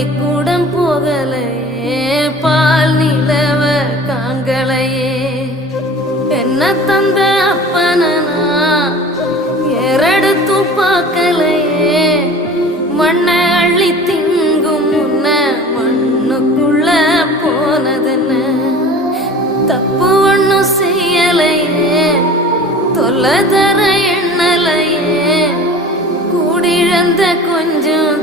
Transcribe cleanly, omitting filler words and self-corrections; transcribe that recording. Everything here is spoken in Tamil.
பள்ளிக்கூடம் போகலையே, பால் நிலவ காங்களையே. என்ன தந்த அப்பனா ஏறெடுத்து பார்க்கலையே, மண்ணை அள்ளி திங்கும் முன்ன மண்ணுக்குள்ள போனதுன்னு. தப்பு ஒன்னும் செய்யலையே, தொல்லை தர எண்ணலையே, கூடிழந்த கொஞ்சம்